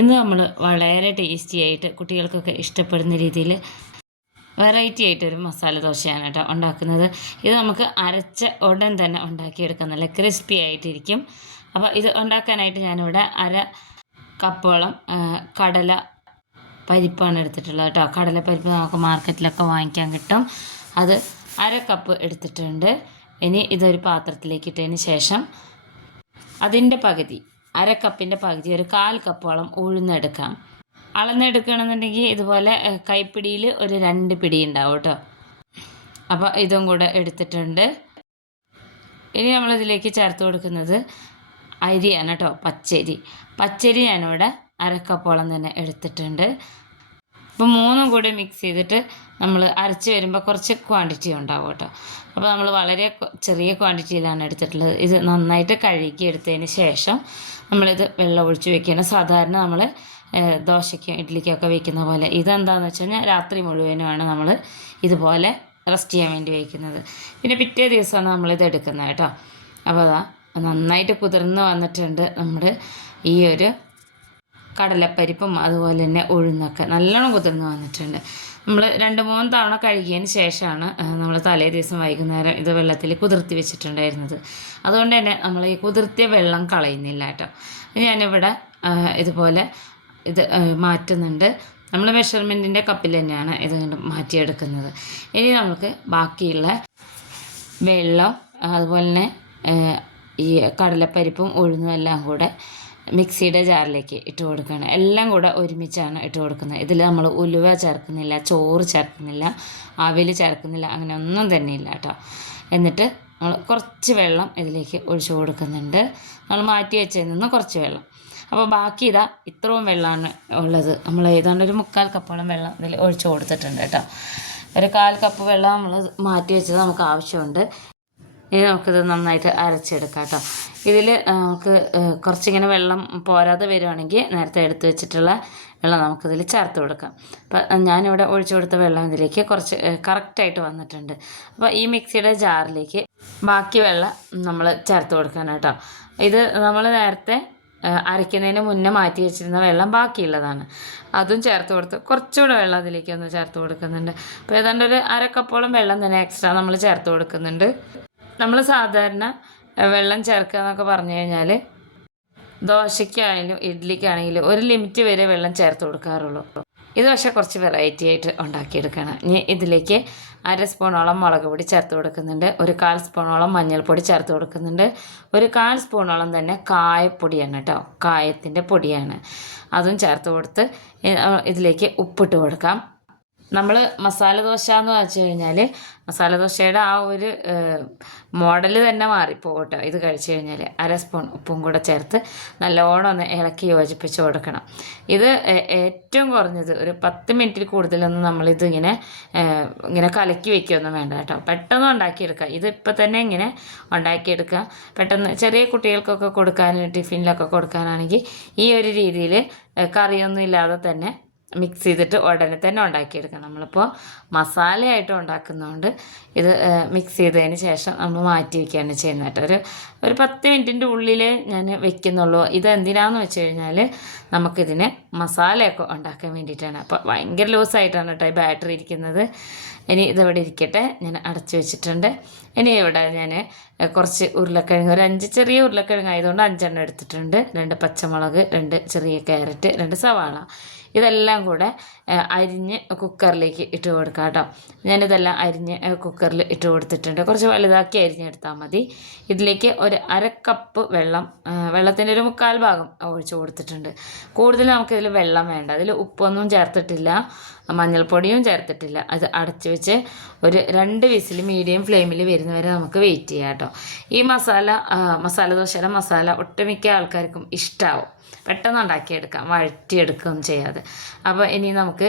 ഇന്ന് നമ്മൾ വളരെ ടേസ്റ്റി ആയിട്ട് കുട്ടികൾക്കൊക്കെ ഇഷ്ടപ്പെടുന്ന രീതിയിൽ വെറൈറ്റി ആയിട്ടൊരു മസാല ദോശയാണ് കേട്ടോ ഉണ്ടാക്കുന്നത്. ഇത് നമുക്ക് അരച്ച ഉടൻ തന്നെ ഉണ്ടാക്കിയെടുക്കാം. നല്ല ക്രിസ്പി ആയിട്ടിരിക്കും. അപ്പോൾ ഇത് ഉണ്ടാക്കാനായിട്ട് ഞാനിവിടെ അര കപ്പോളം കടല പരിപ്പാണ് എടുത്തിട്ടുള്ളത് കേട്ടോ. കടലപ്പരിപ്പ് നമുക്ക് മാർക്കറ്റിലൊക്കെ വാങ്ങിക്കാൻ കിട്ടും. അത് അര കപ്പ് എടുത്തിട്ടുണ്ട്. ഇനി ഇതൊരു പാത്രത്തിലേക്ക് ഇട്ടതിന് ശേഷം അതിന്റെ പകുതി അര കപ്പിന്റെ പകുതി ഒരു കാൽ കപ്പോളം ഉഴുന്നെടുക്കാം. അളന്നെടുക്കണമെന്നുണ്ടെങ്കിൽ ഇതുപോലെ കൈപ്പിടിയിൽ ഒരു രണ്ട് പിടി ഉണ്ടാവും കേട്ടോ. അപ്പോൾ ഇതും കൂടെ എടുത്തിട്ടുണ്ട്. ഇനി നമ്മളിതിലേക്ക് ചേർത്ത് കൊടുക്കുന്നത് അരിയാണ് കേട്ടോ പച്ചരി. പച്ചരി ഞാനിവിടെ അരക്കപ്പോളം തന്നെ എടുത്തിട്ടുണ്ട്. അപ്പോൾ മൂന്നും കൂടി മിക്സ് ചെയ്തിട്ട് നമ്മൾ അരച്ച് വരുമ്പോൾ കുറച്ച് ക്വാണ്ടിറ്റി ഉണ്ടാവും കേട്ടോ. അപ്പോൾ നമ്മൾ വളരെ ചെറിയ ക്വാണ്ടിറ്റിയിലാണ് എടുത്തിട്ടുള്ളത്. ഇത് നന്നായിട്ട് കഴുകി എടുത്തതിന് ശേഷം നമ്മളിത് വെള്ളം ഒഴിച്ച് വെക്കണം സാധാരണ നമ്മൾ ദോശയ്ക്കും ഇഡ്ഡലിക്കൊക്കെ വെക്കുന്ന പോലെ. ഇതെന്താണെന്ന് വെച്ച് കഴിഞ്ഞാൽ രാത്രി മുഴുവനുമാണ് നമ്മൾ ഇതുപോലെ റെസ്റ്റ് ചെയ്യാൻ വേണ്ടി വയ്ക്കുന്നത് പിന്നെ പിറ്റേ ദിവസമാണ് നമ്മളിത് എടുക്കുന്നത് കേട്ടോ. അപ്പോൾ അതാ നന്നായിട്ട് കുതിർന്ന് വന്നിട്ടുണ്ട് നമ്മുടെ ഈ ഒരു കടലപ്പരിപ്പും അതുപോലെ തന്നെ ഉഴുന്നൊക്കെ നല്ലോണം കുതിർന്ന് വന്നിട്ടുണ്ട്. നമ്മൾ രണ്ട് മൂന്ന് തവണ കഴുകിയതിന് ശേഷമാണ് നമ്മൾ തലേ ദിവസം വൈകുന്നേരം ഇത് വെള്ളത്തിൽ കുതിർത്തി വെച്ചിട്ടുണ്ടായിരുന്നത്. അതുകൊണ്ട് തന്നെ നമ്മൾ ഈ കുതിർത്തിയ വെള്ളം കളയുന്നില്ല കേട്ടോ. ഞാനിവിടെ ഇതുപോലെ ഇത് മാറ്റുന്നുണ്ട്. നമ്മൾ മെഷർമെന്റിന്റെ കപ്പിൽ തന്നെയാണ് ഇത് മാറ്റിയെടുക്കുന്നത്. ഇനി നമുക്ക് ബാക്കിയുള്ള വെള്ളം അതുപോലെ തന്നെ ഈ കടലപ്പരിപ്പും ഉഴുന്നും എല്ലാം കൂടെ മിക്സിയുടെ ജാറിലേക്ക് ഇട്ട് കൊടുക്കുകയാണ്. എല്ലാം കൂടെ ഒരുമിച്ചാണ് ഇട്ട് കൊടുക്കുന്നത്. ഇതിൽ നമ്മൾ ഉലുവ ചേർക്കുന്നില്ല ചോറ് ചേർക്കുന്നില്ല അവിൽ ചേർക്കുന്നില്ല അങ്ങനെ ഒന്നും തന്നെ ഇല്ല കേട്ടോ. എന്നിട്ട് നമ്മൾ കുറച്ച് വെള്ളം ഇതിലേക്ക് ഒഴിച്ചു കൊടുക്കുന്നുണ്ട്. നമ്മൾ മാറ്റി വെച്ചതിൽ നിന്ന് കുറച്ച് വെള്ളം. അപ്പോൾ ബാക്കി ഇതാ ഇത്രയും വെള്ളമാണ് ഉള്ളത്. നമ്മൾ ഏതാണ്ട് ഒരു മുക്കാൽ കപ്പോളം വെള്ളം ഇതിൽ ഒഴിച്ചു കൊടുത്തിട്ടുണ്ട് കേട്ടോ. ഒരു കാൽ കപ്പ് വെള്ളം നമ്മൾ മാറ്റി വെച്ചത് നമുക്ക് ആവശ്യമുണ്ട്. ഇനി നമുക്കിത് നന്നായിട്ട് അരച്ചെടുക്കാം കേട്ടോ ഇതിൽ നമുക്ക് കുറച്ചിങ്ങനെ വെള്ളം പോരാതെ വരുവാണെങ്കിൽ നേരത്തെ എടുത്തു വെച്ചിട്ടുള്ള വെള്ളം നമുക്കിതിൽ ചേർത്ത് കൊടുക്കാം. അപ്പം ഞാനിവിടെ ഒഴിച്ചു കൊടുത്ത വെള്ളം ഇതിലേക്ക് കുറച്ച് കറക്റ്റായിട്ട് വന്നിട്ടുണ്ട്. അപ്പോൾ ഈ മിക്സിയുടെ ജാറിലേക്ക് ബാക്കി വെള്ളം നമ്മൾ ചേർത്ത് കൊടുക്കണം കേട്ടോ ഇത് നമ്മൾ നേരത്തെ അരയ്ക്കുന്നതിന് മുന്നേ മാറ്റി വെച്ചിരുന്ന വെള്ളം ബാക്കിയുള്ളതാണ്. അതും ചേർത്ത് കൊടുത്ത് കുറച്ചുകൂടെ വെള്ളം അതിലേക്ക് ഒന്ന് ചേർത്ത് കൊടുക്കുന്നുണ്ട്. അപ്പോൾ ഏതാണ്ട് ഒരു അരക്കപ്പോളം വെള്ളം തന്നെ എക്സ്ട്രാ നമ്മൾ ചേർത്ത് കൊടുക്കുന്നുണ്ട്. നമ്മൾ സാധാരണ വെള്ളം ചേർക്കുക എന്നൊക്കെ പറഞ്ഞു കഴിഞ്ഞാൽ ദോശയ്ക്കാണെങ്കിലും ഇഡ്ഡലിക്കാണെങ്കിലും ഒരു ലിമിറ്റ് വരെ വെള്ളം ചേർത്ത് കൊടുക്കാറുള്ളൂ. ഇത് പക്ഷെ കുറച്ച് വെറൈറ്റി ആയിട്ട് ഉണ്ടാക്കിയെടുക്കണം. ഇനി ഇതിലേക്ക് അര സ്പൂണോളം മുളക് പൊടി ചേർത്ത് കൊടുക്കുന്നുണ്ട്. ഒരു കാൽ സ്പൂണോളം മഞ്ഞൾപ്പൊടി ചേർത്ത് കൊടുക്കുന്നുണ്ട്. ഒരു കാൽ സ്പൂണോളം തന്നെ കായപ്പൊടിയാണ് കേട്ടോ. കായത്തിന്റെ പൊടിയാണ്. അതും ചേർത്ത് കൊടുത്ത് ഇതിലേക്ക് ഉപ്പിട്ട് കൊടുക്കാം. നമ്മൾ മസാല ദോശ എന്ന് വെച്ച് കഴിഞ്ഞാൽ മസാല ദോശയുടെ ആ ഒരു മോഡൽ തന്നെ മാറി കേട്ടോ ഇത് കഴിച്ചു കഴിഞ്ഞാൽ അര സ്പൂൺ ഉപ്പും കൂടെ ചേർത്ത് നല്ലോണം ഒന്ന് ഇളക്കി യോജിപ്പിച്ച് കൊടുക്കണം. ഇത് ഏറ്റവും കുറഞ്ഞത് ഒരു പത്ത് മിനിറ്റിൽ കൂടുതലൊന്നും നമ്മളിത് ഇങ്ങനെ ഇങ്ങനെ കലക്കി വയ്ക്കുകയൊന്നും വേണ്ട കേട്ടോ. പെട്ടെന്ന് ഉണ്ടാക്കിയെടുക്കുക. ഇത് ഇപ്പം തന്നെ ഇങ്ങനെ ഉണ്ടാക്കിയെടുക്കുക. പെട്ടെന്ന് ചെറിയ കുട്ടികൾക്കൊക്കെ കൊടുക്കാൻ ടിഫിനിലൊക്കെ കൊടുക്കാനാണെങ്കിൽ ഈ ഒരു രീതിയിൽ കറിയൊന്നും ഇല്ലാതെ തന്നെ മിക്സ് ചെയ്തിട്ട് ഉടനെ തന്നെ ഉണ്ടാക്കിയെടുക്കണം. നമ്മളിപ്പോൾ മസാലയായിട്ട് ഉണ്ടാക്കുന്നതുകൊണ്ട് ഇത് മിക്സ് ചെയ്തതിന് ശേഷം നമ്മൾ മാറ്റി വയ്ക്കുകയാണ് ചെയ്യുന്നത് കേട്ടോ. ഒരു ഒരു പത്ത് മിനിറ്റിന്റെ ഉള്ളിൽ ഞാൻ വെക്കുന്നുള്ളൂ. ഇത് എന്തിനാന്ന് വെച്ച് കഴിഞ്ഞാൽ നമുക്കിതിന് മസാലയൊക്കെ ഉണ്ടാക്കാൻ വേണ്ടിയിട്ടാണ്. അപ്പോൾ ഭയങ്കര ലൂസായിട്ടാണ് കേട്ടോ ഈ ബാറ്ററി ഇരിക്കുന്നത്. ഇനി ഇതവിടെ ഇരിക്കട്ടെ. ഞാൻ അടച്ചു വെച്ചിട്ടുണ്ട്. ഇനി ഇവിടെ ഞാൻ കുറച്ച് ഉരുളക്കിഴങ്ങ് ഒരു അഞ്ച് ചെറിയ ഉരുളക്കിഴങ്ങ് ആയതുകൊണ്ട് അഞ്ചെണ്ണം എടുത്തിട്ടുണ്ട്. രണ്ട് പച്ചമുളക് രണ്ട് ചെറിയ ക്യാരറ്റ് രണ്ട് സവാള. ഇതെല്ലാം കൂടെ അരിഞ്ഞ് കുക്കറിലേക്ക് ഇട്ട് കൊടുക്കാം കേട്ടോ. ഞാനിതെല്ലാം അരിഞ്ഞ് കുക്കറിൽ ഇട്ട് കൊടുത്തിട്ടുണ്ട്. കുറച്ച് വലുതാക്കി അരിഞ്ഞെടുത്താൽ മതി. ഇതിലേക്ക് ഒരു അര കപ്പ് വെള്ളം വെള്ളത്തിന്റെ ഒരു മുക്കാൽ ഭാഗം ഒഴിച്ച് കൊടുത്തിട്ടുണ്ട്. കൂടുതൽ നമുക്കിതിൽ വെള്ളം വേണ്ട. അതിൽ ഉപ്പൊന്നും ചേർത്തിട്ടില്ല. മഞ്ഞൾപ്പൊടിയും ചേർത്തിട്ടില്ല. അത് അടച്ചു വെച്ച് ഒരു രണ്ട് വിസിൽ മീഡിയം ഫ്ലെയിമിൽ വരുന്നവരെ നമുക്ക് വെയിറ്റ് ചെയ്യാം കേട്ടോ. ഈ മസാല മസാല ദോശയുടെ മസാല ഒട്ടുമിക്ക ആൾക്കാർക്കും ഇഷ്ടമാവും പെട്ടെന്ന് ഉണ്ടാക്കിയെടുക്കാം. വഴറ്റിയെടുക്കുകയൊന്നും ചെയ്യാതെ. അപ്പോൾ ഇനി നമുക്ക്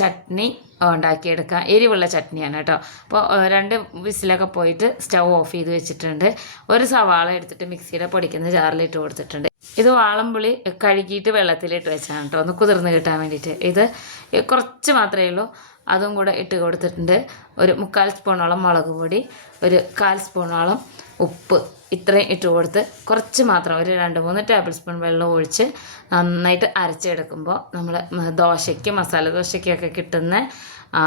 ചട്നി ഉണ്ടാക്കിയെടുക്കാം എരിവുള്ള ചട്നിയാണ് കേട്ടോ. അപ്പോൾ രണ്ട് വിസിലൊക്കെ പോയിട്ട് സ്റ്റൗ ഓഫ് ചെയ്ത് വെച്ചിട്ടുണ്ട്. ഒരു സവാള എടുത്തിട്ട് മിക്സിയുടെ പൊടിക്കുന്ന ജാറിലിട്ട് കൊടുത്തിട്ടുണ്ട്. ഇത് വാളംപുളി കഴുകിയിട്ട് വെള്ളത്തിലിട്ട് വെച്ചാണ് കേട്ടോ. ഒന്ന് കുതിർന്ന് കിട്ടാൻ വേണ്ടിയിട്ട്. ഇത് കുറച്ച് മാത്രമേ ഉള്ളൂ. അതും കൂടെ ഇട്ട് കൊടുത്തിട്ടുണ്ട്. ഒരു മുക്കാൽ സ്പൂണോളം മുളക് പൊടി ഒരു കാൽ സ്പൂണോളം ഉപ്പ്. ഇത്രയും ഇട്ട് കൊടുത്ത് കുറച്ച് മാത്രം ഒരു രണ്ട് മൂന്ന് ടേബിൾ സ്പൂൺ വെള്ളം ഒഴിച്ച് നന്നായിട്ട് അരച്ചെടുക്കുമ്പോൾ നമ്മൾ ദോശയ്ക്ക് മസാല ദോശയ്ക്കൊക്കെ കിട്ടുന്ന ആ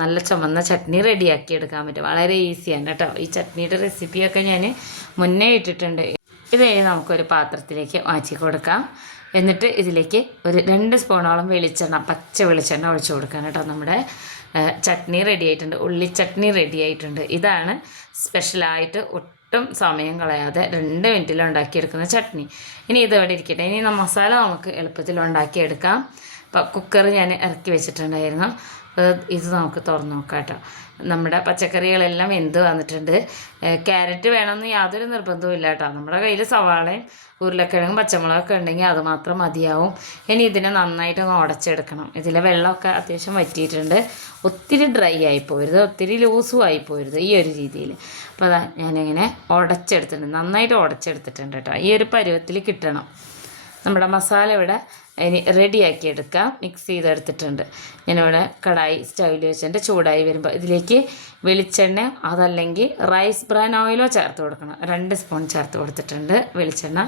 നല്ല ചുമന്ന ചട്നി റെഡിയാക്കി എടുക്കാൻ പറ്റും. വളരെ ഈസിയാണ് കേട്ടോ. ഈ ചട്നിയുടെ റെസിപ്പിയൊക്കെ ഞാൻ മുന്നേ ഇട്ടിട്ടുണ്ട്. ഇത് നമുക്കൊരു പാത്രത്തിലേക്ക് മാറ്റി കൊടുക്കാം. എന്നിട്ട് ഇതിലേക്ക് ഒരു രണ്ട് സ്പൂണോളം വെളിച്ചെണ്ണ പച്ച വെളിച്ചെണ്ണ ഒഴിച്ചു കൊടുക്കാൻ കേട്ടോ നമ്മുടെ ചട്നി റെഡി ആയിട്ടുണ്ട്. ഉള്ളി ചട്നി റെഡി ആയിട്ടുണ്ട്. ഇതാണ് സ്പെഷ്യലായിട്ട് ഒട്ടും സമയം കളയാതെ രണ്ട് മിനിറ്റിൽ ഉണ്ടാക്കിയെടുക്കുന്ന ചട്നി. ഇനി ഇത് ഇവിടെ ഇരിക്കട്ടെ. ഇനി മസാല നമുക്ക് എളുപ്പത്തിൽ ഉണ്ടാക്കിയെടുക്കാം. അപ്പം കുക്കർ ഞാൻ ഇറക്കി വെച്ചിട്ടുണ്ടായിരുന്നു. ഇത് നമുക്ക് തുറന്ന് നോക്കാം കേട്ടോ നമ്മുടെ പച്ചക്കറികളെല്ലാം വെന്ത് വന്നിട്ടുണ്ട്. ക്യാരറ്റ് വേണമെന്ന് യാതൊരു നിർബന്ധവും ഇല്ല കേട്ടോ നമ്മുടെ കയ്യിൽ സവാളയും ഉരുളക്കിഴങ്ങും പച്ചമുളകൊക്കെ ഉണ്ടെങ്കിൽ അത് മാത്രം മതിയാവും. ഇനി ഇതിനെ നന്നായിട്ട് ഒന്ന് ഉടച്ചെടുക്കണം. ഇതിലെ വെള്ളമൊക്കെ അത്യാവശ്യം വറ്റിയിട്ടുണ്ട്. ഒത്തിരി ഡ്രൈ ആയി പോരുത് ഒത്തിരി ലൂസും ആയി പോരുത് ഈ ഒരു രീതിയിൽ അപ്പോൾ അതാ ഞാനിങ്ങനെ ഉടച്ചെടുത്തിട്ടുണ്ട്. നന്നായിട്ട് ഉടച്ചെടുത്തിട്ടുണ്ട് കേട്ടോ. ഈ ഒരു പരുവത്തിൽ കിട്ടണം. നമ്മുടെ മസാല ഇവിടെ ഇനി റെഡിയാക്കി എടുക്കാം. മിക്സ് ചെയ്തെടുത്തിട്ടുണ്ട്. ഞാനിവിടെ കടായി സ്റ്റൗവിൽ വെച്ചിട്ട് ചൂടായി വരുമ്പോൾ ഇതിലേക്ക് വെളിച്ചെണ്ണ അതല്ലെങ്കിൽ റൈസ് ബ്രാൻ ഓയിലോ ചേർത്ത് കൊടുക്കണം. രണ്ട് സ്പൂൺ ചേർത്ത് കൊടുത്തിട്ടുണ്ട് വെളിച്ചെണ്ണ.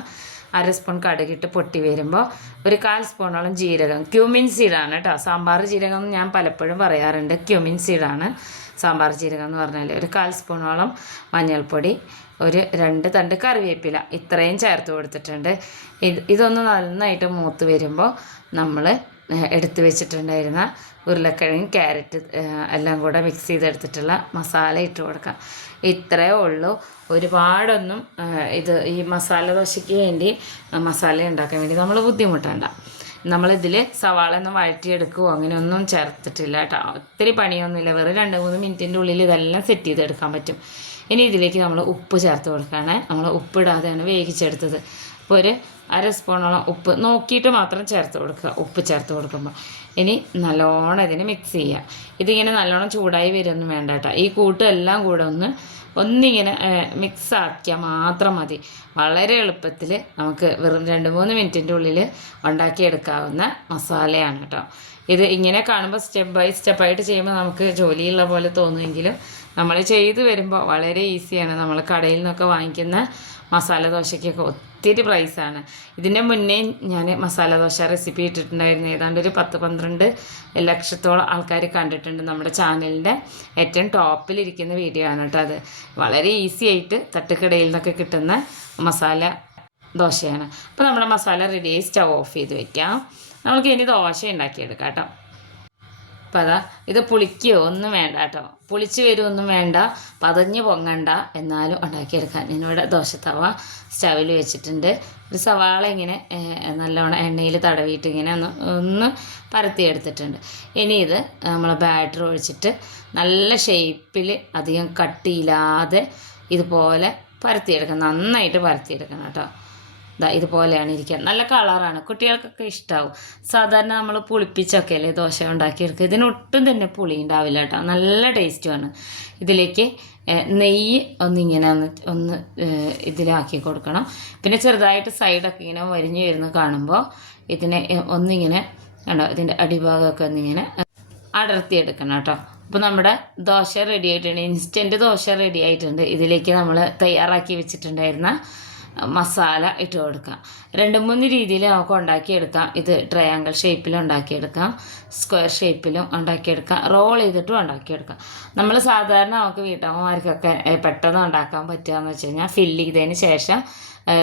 അര സ്പൂൺ കടുകിട്ട് പൊട്ടി വരുമ്പോൾ ഒരു കാൽ സ്പൂണോളം ജീരകം. ക്യൂമിൻ സീഡാണ് കേട്ടോ. സാമ്പാർ ജീരകം ഞാൻ പലപ്പോഴും പറയാറുണ്ട്. ക്യൂമിൻ സീഡാണ്. സാമ്പാർ ജീരകം എന്ന് പറഞ്ഞാൽ ഒരു കാൽ സ്പൂണോളം മഞ്ഞൾപ്പൊടി ഒരു രണ്ട് തണ്ട് കറിവേപ്പില ഇത്രയും ചേർത്ത് കൊടുത്തിട്ടുണ്ട്. ഇത് ഇതൊന്ന് നന്നായിട്ട് മൂത്ത് വരുമ്പോൾ നമ്മൾ എടുത്ത് വെച്ചിട്ടുണ്ടായിരുന്ന ഉരുളക്കിഴങ്ങ് ക്യാരറ്റ് എല്ലാം കൂടെ മിക്സ് ചെയ്തെടുത്തിട്ടുള്ള മസാല ഇട്ട് കൊടുക്കാം. ഇത്രയേ ഉള്ളൂ. ഒരുപാടൊന്നും ഇത് ഈ മസാല ദോശയ്ക്ക് വേണ്ടി മസാല ഉണ്ടാക്കാൻ വേണ്ടി നമ്മൾ ബുദ്ധിമുട്ടണ്ട. നമ്മളിതിൽ സവാള ഒന്നും വഴറ്റിയെടുക്കുകയോ അങ്ങനെയൊന്നും ചേർത്തിട്ടില്ല കേട്ടോ. ഒത്തിരി പണിയൊന്നുമില്ല. വെറും രണ്ട് മൂന്ന് മിനിറ്റിന്റെ ഉള്ളിൽ ഇതെല്ലാം സെറ്റ് ചെയ്തെടുക്കാൻ പറ്റും. ഇനി ഇതിലേക്ക് നമ്മൾ ഉപ്പ് ചേർത്ത് കൊടുക്കുകയാണ്. നമ്മൾ ഉപ്പിടാതെയാണ് വേവിച്ചെടുത്തത്. അപ്പോൾ ഒരു അര സ്പൂണോളം ഉപ്പ് നോക്കിയിട്ട് മാത്രം ചേർത്ത് കൊടുക്കുക. ഉപ്പ് ചേർത്ത് കൊടുക്കുമ്പോൾ. ഇനി നല്ലോണം ഇതിന് മിക്സ് ചെയ്യുക. ഇതിങ്ങനെ നല്ലോണം ചൂടായി വരുമൊന്നും വേണ്ട കേട്ടോ. ഈ കൂട്ടെല്ലാം കൂടെ ഒന്ന് ഒന്നിങ്ങനെ മിക്സ് ആക്കിയാൽ മാത്രം മതി. വളരെ എളുപ്പത്തിൽ നമുക്ക് വെറും രണ്ട് മൂന്ന് മിനിറ്റിന്റെ ഉള്ളിൽ ഉണ്ടാക്കിയെടുക്കാവുന്ന മസാലയാണ് കേട്ടോ. ഇത് ഇങ്ങനെ കാണുമ്പോൾ സ്റ്റെപ്പ് ബൈ സ്റ്റെപ്പായിട്ട് ചെയ്യുമ്പോൾ നമുക്ക് ജോലിയുള്ള പോലെ തോന്നുമെങ്കിലും നമ്മൾ ചെയ്ത് വരുമ്പോൾ വളരെ ഈസിയാണ് നമ്മൾ കടയിൽ നിന്നൊക്കെ വാങ്ങിക്കുന്ന മസാല ദോശയ്ക്കൊക്കെ ഒത്തിരി പ്രൈസാണ് ഇതിന്റെ മുന്നേ ഞാൻ മസാല ദോശ റെസിപ്പി ഇട്ടിട്ടുണ്ടായിരുന്നു. ഏതാണ്ട് ഒരു പത്ത് പന്ത്രണ്ട് ലക്ഷത്തോളം ആൾക്കാർ കണ്ടിട്ടുണ്ട് നമ്മുടെ ചാനലിന്റെ ഏറ്റവും ടോപ്പിലിരിക്കുന്ന വീഡിയോ ആണ് കേട്ടോ അത്. വളരെ ഈസി ആയിട്ട് തട്ടുക്കടയിൽ നിന്നൊക്കെ കിട്ടുന്ന മസാല ദോശയാണ്. അപ്പോൾ നമ്മുടെ മസാല റെഡി ആയി സ്റ്റവ് ഓഫ് ചെയ്ത് വെക്കാം. നമുക്ക് ഇനി ദോശ ഉണ്ടാക്കിയെടുക്കാം കേട്ടോ. അപ്പം അതാ ഇത് പുളിക്കുകയോ ഒന്നും വേണ്ട കേട്ടോ. പുളിച്ച് വരുമൊന്നും വേണ്ട. പതഞ്ഞ് പൊങ്ങണ്ട. എന്നാലും ഉണ്ടാക്കിയെടുക്കാൻ ഞാനിവിടെ ദോശത്തവ സ്റ്റവിൽ വെച്ചിട്ടുണ്ട്. ഒരു സവാള ഇങ്ങനെ നല്ലോണം എണ്ണയിൽ തടവിയിട്ട് ഇങ്ങനെ ഒന്ന് ഒന്ന് പരത്തിയെടുത്തിട്ടുണ്ട്. ഇനി ഇത് നമ്മൾ ബാറ്റർ ഒഴിച്ചിട്ട് നല്ല ഷേപ്പിൽ അധികം കട്ടിയില്ലാതെ ഇതുപോലെ പരത്തിയെടുക്കണം നന്നായിട്ട് പരത്തിയെടുക്കണം കേട്ടോ. ഇതുപോലെയാണ് ഇരിക്കുക. നല്ല കളറാണ്. കുട്ടികൾക്കൊക്കെ ഇഷ്ടമാവും സാധാരണ നമ്മൾ പുളിപ്പിച്ചൊക്കെ അല്ലേ ദോശ ഉണ്ടാക്കിയെടുക്കുക. ഇതിനൊട്ടും തന്നെ പുളി ഉണ്ടാവില്ല കേട്ടോ. നല്ല ടേസ്റ്റുമാണ് ഇതിലേക്ക് നെയ്യ് ഒന്നിങ്ങനെ ഒന്ന് ഒന്ന് ഇതിലാക്കി കൊടുക്കണം. പിന്നെ ചെറുതായിട്ട് സൈഡൊക്കെ ഇങ്ങനെ വരിഞ്ഞു വരുന്ന കാണുമ്പോൾ ഇതിനെ ഒന്നിങ്ങനെ കണ്ടോ ഇതിന്റെ അടിഭാഗമൊക്കെ ഒന്നിങ്ങനെ അടർത്തിയെടുക്കണം കേട്ടോ. അപ്പോൾ നമ്മുടെ ദോശ റെഡി ആയിട്ടുണ്ട്. ഇൻസ്റ്റന്റ് ദോശ റെഡി ആയിട്ടുണ്ട്. ഇതിലേക്ക് നമ്മൾ തയ്യാറാക്കി വെച്ചിട്ടുണ്ടായിരുന്ന മസാല ഇട്ട് കൊടുക്കാം. രണ്ട് മൂന്ന് രീതിയിൽ നമുക്ക് ഉണ്ടാക്കിയെടുക്കാം. ഇത് ട്രയാങ്കിൾ ഷേപ്പിലും ഉണ്ടാക്കിയെടുക്കാം. സ്ക്വയർ ഷേപ്പിലും ഉണ്ടാക്കിയെടുക്കാം. റോൾ ചെയ്തിട്ടും ഉണ്ടാക്കിയെടുക്കാം. നമ്മൾ സാധാരണ നമുക്ക് വീട്ടമ്മമാർക്കൊക്കെ പെട്ടെന്ന് ഉണ്ടാക്കാൻ പറ്റുകയെന്ന് വെച്ച് കഴിഞ്ഞാൽ ഫില്ല് ചെയ്തതിന് ശേഷം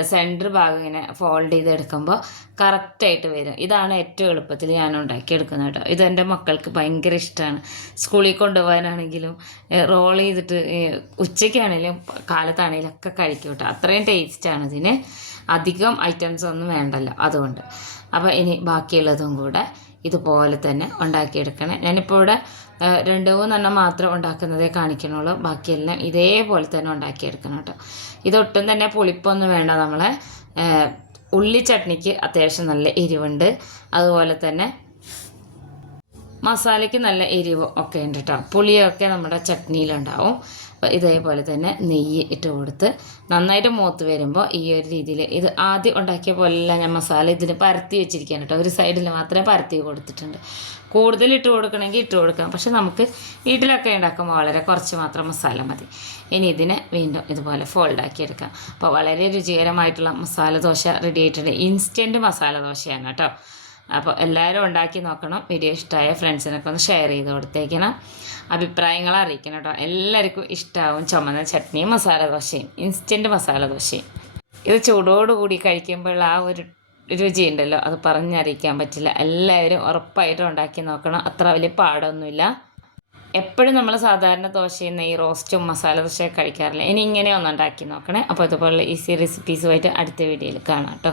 സെന്റർ ഭാഗം ഇങ്ങനെ ഫോൾഡ് ചെയ്തെടുക്കുമ്പോൾ കറക്റ്റായിട്ട് വരും. ഇതാണ് ഏറ്റവും എളുപ്പത്തിൽ ഞാൻ ഉണ്ടാക്കിയെടുക്കുന്നത് കേട്ടോ. ഇത് എന്റെ മക്കൾക്ക് ഭയങ്കര ഇഷ്ടമാണ് സ്കൂളിൽ കൊണ്ടുപോകാനാണെങ്കിലും റോൾ ചെയ്തിട്ട് ഉച്ചയ്ക്കാണെങ്കിലും കാലത്താണെങ്കിലും ഒക്കെ കഴിക്കും കേട്ടോ. അത്രയും ടേസ്റ്റാണ് ഇതിന്. അധികം ഐറ്റംസ് ഒന്നും വേണ്ടല്ലോ അതുകൊണ്ട്. അപ്പോൾ ഇനി ബാക്കിയുള്ളതും കൂടെ ഇതുപോലെ തന്നെ ഉണ്ടാക്കിയെടുക്കണം. ഞാനിപ്പോൾ ഇവിടെ രണ്ട് മൂന്നെണ്ണം മാത്രം ഉണ്ടാക്കുന്നതേ കാണിക്കണുള്ളൂ. ബാക്കിയെല്ലാം ഇതേപോലെ തന്നെ ഉണ്ടാക്കിയെടുക്കണം കേട്ടോ. ഇതൊട്ടും തന്നെ പുളിപ്പൊന്നും വേണ്ട നമ്മളെ. ഉള്ളി ചട്നിക്ക് അത്യാവശ്യം നല്ല എരിവുണ്ട്. അതുപോലെ തന്നെ മസാലയ്ക്ക് നല്ല എരിവ് ഒക്കെ ഉണ്ട് കേട്ടോ പുളിയൊക്കെ നമ്മുടെ ചട്നിയിലുണ്ടാവും. അപ്പോൾ ഇതേപോലെ തന്നെ നെയ്യ് ഇട്ട് കൊടുത്ത് നന്നായിട്ട് മൂത്ത് വരുമ്പോൾ ഈ ഒരു രീതിയിൽ ഇത് ആദ്യം ഉണ്ടാക്കിയ പോലെയല്ല ഞാൻ മസാല ഇതിന് പരത്തി വെച്ചിരിക്കുകയാണ് കേട്ടോ. ഒരു സൈഡിൽ മാത്രമേ പരത്തി കൊടുത്തിട്ടുണ്ട്. കൂടുതൽ ഇട്ട് കൊടുക്കണമെങ്കിൽ ഇട്ട് കൊടുക്കാം. പക്ഷെ നമുക്ക് വീട്ടിലൊക്കെ ഉണ്ടാക്കുമ്പോൾ വളരെ കുറച്ച് മാത്രം മസാല മതി. ഇനി ഇതിനെ വീണ്ടും ഇതുപോലെ ഫോൾഡ് ആക്കി എടുക്കാം. അപ്പോൾ വളരെ രുചികരമായിട്ടുള്ള മസാല ദോശ റെഡി ആയിട്ടുണ്ട്. ഇൻസ്റ്റന്റ് മസാല ദോശയാണ് കേട്ടോ. അപ്പോൾ എല്ലാവരും ഉണ്ടാക്കി നോക്കണം. വീഡിയോ ഇഷ്ടമായ ഫ്രണ്ട്സിനൊക്കെ ഒന്ന് ഷെയർ ചെയ്ത് കൊടുത്തേക്കണം. അഭിപ്രായങ്ങൾ അറിയിക്കണം കേട്ടോ. എല്ലാവർക്കും ഇഷ്ടമാവും ചുമന്ന ചട്നിയും മസാല ദോശയും. ഇൻസ്റ്റന്റ് മസാല ദോശയും. ഇത് ചൂടോടുകൂടി കഴിക്കുമ്പോൾ ആ ഒരു രുചി ഉണ്ടല്ലോ. അത് പറഞ്ഞറിയിക്കാൻ പറ്റില്ല. എല്ലാവരും ഉറപ്പായിട്ടും ഉണ്ടാക്കി നോക്കണം. അത്ര വലിയ പാടൊന്നുമില്ല. എപ്പോഴും നമ്മൾ സാധാരണ ദോശയും നെയ് റോസ്റ്റും മസാല ദോശയൊക്കെ കഴിക്കാറില്ല. ഇനി ഇങ്ങനെ ഒന്ന് ഉണ്ടാക്കി നോക്കണേ. അപ്പോൾ അതുപോലെ ഈസി റെസിപ്പീസുമായിട്ട് അടുത്ത വീഡിയോയിൽ കാണാം കേട്ടോ.